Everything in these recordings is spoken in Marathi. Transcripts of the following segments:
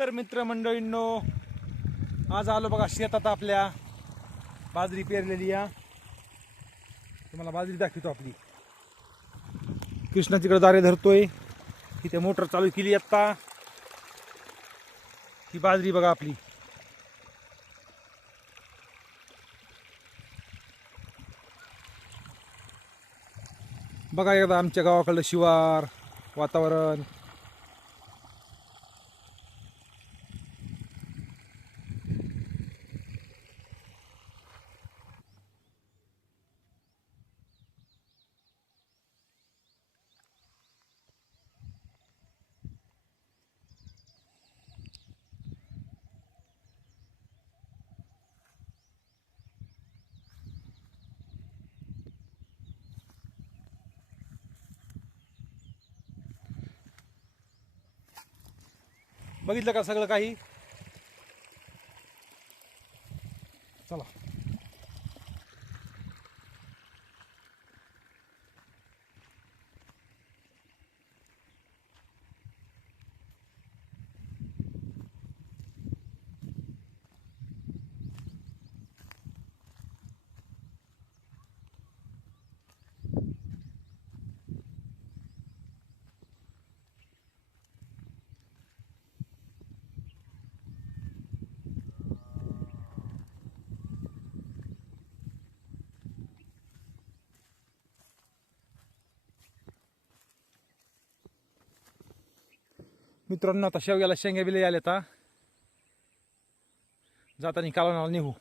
तर मित्रमंडळींनो, आज आलो बघा शेतात आपल्या बाजरी पेरलेली या. तुम्हाला बाजरी दाखवतो आपली. कृष्णा तिकडे दारे धरतोय. तिथे मोटर चालू केली आता. ही बाजरी बघा आपली. बघा एकदा आमच्या गावाकडलं शिवार वातावरण. बघितलं का सगळं काही. चला मित्रांनो, आता शेवग्याला शेंग्या बिले आले. आता जाताना कालवणाला निघू.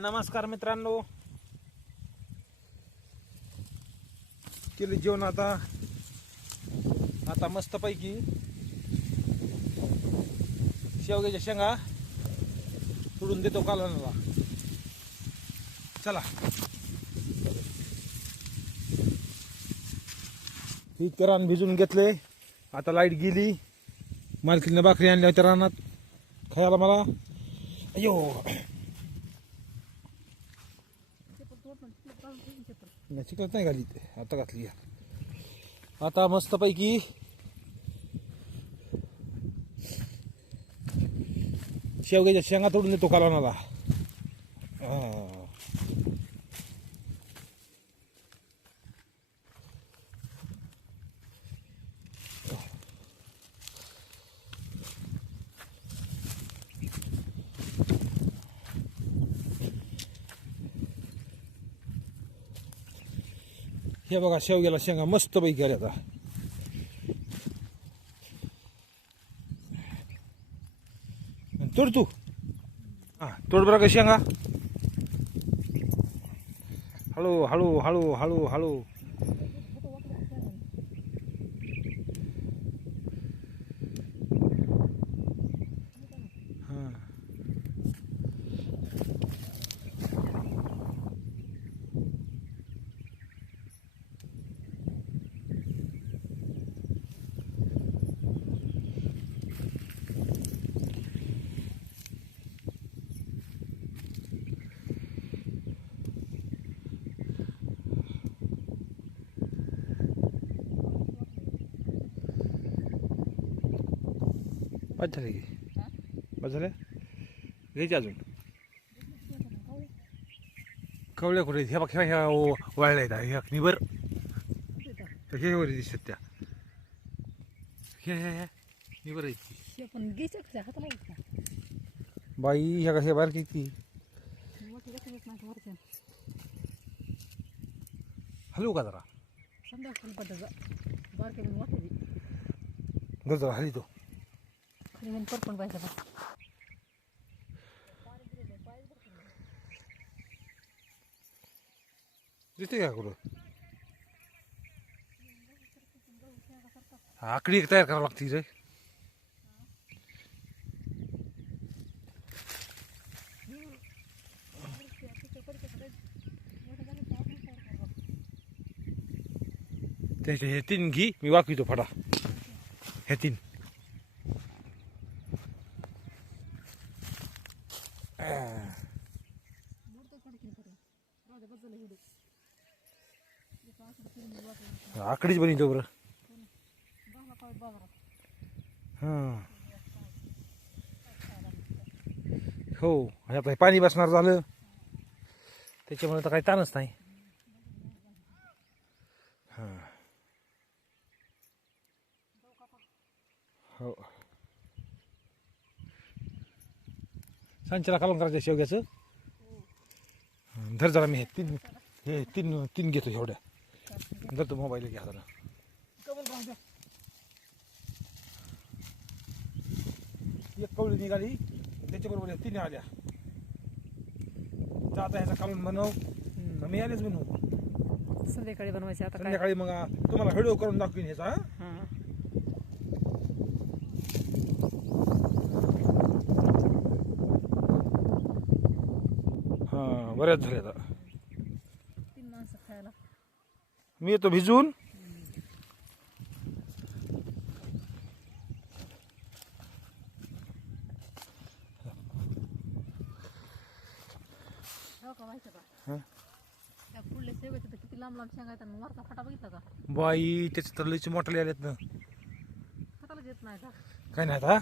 नमस्कार मित्रांनो, केले जेवण. आता मस्त पैकी शेवग्याच्या शेंगा सोडून देतो कालवणाला. चला. इतकं रान भिजून घेतले. आता लाईट गेली. मालकीने भाकरी आणल्या होत्या रानात खायला मला. अयो, चिकट नाही घाली. आता घातली. आता मस्त पैकी शेवग्याच्या शेंगा तोडून देतो कालवणाला. हे बघा शेवग्याला शेंगा मस्त पैकी आल्या. आता तोड तू. तोड बरं का शेंगा. हळू हळू हळू हळू हळू. बस झाले की. बस झाले. घ्यायचे अजून कवळ्या कुठे. ह्या बघ ह्या वाळल्या आहेत. ह्या निबर हे वर दिसत त्या. ह्या ह्या ह्या निबर आहेत. बाई ह्या कशा बारकी ती. हलवू का जरा. जरा हली तो. दिसते का कुठं. आकडी एक तयार करावं लागते रे. त्याचे हे तीन घी मी वाकवितो फटा. हे तीन आकडीच बनवतो बरं. हां हो आता हे पाणी बसणार झालं त्याच्यामुळे तर काही ताणच नाही. हां हो सांच्याला कालून करायचं शेवग्याचं. धर जरा मी हे तीन घेतो एवढ्या. धर तो मोबाईल घ्या जरा. एक कवळी निघाली त्याच्याबरोबर या तीन आल्या. तर आता ह्याचा कालून बनव मी आलेच बनवू संध्याकाळी बनवायचे आता काय. संध्याकाळी. मग तुम्हाला व्हिडिओ करून दाखवीन ह्याचा. हां हां बऱ्याच झाल्या आता. 3 माणसं खायला. मी येतो भिजून. हो का माहिती का हं? त्या पुढल्या शेवगाच्या तर किती लांब लांब शेंगा आहेत आणि वरचा फटा बघितला का. बाई त्याचे तर लयचे मोठाले आलेत ना. फटाला येत नाही का. काय नाही आता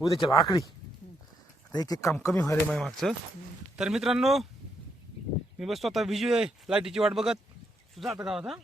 उद्याच्या आकडी आता एक काम कमी व्हायला माझ्या मागचं. तर मित्रांनो मी बसतो आता भिजू आहे लाईटीची वाट बघत. तुझं आता गावात. हां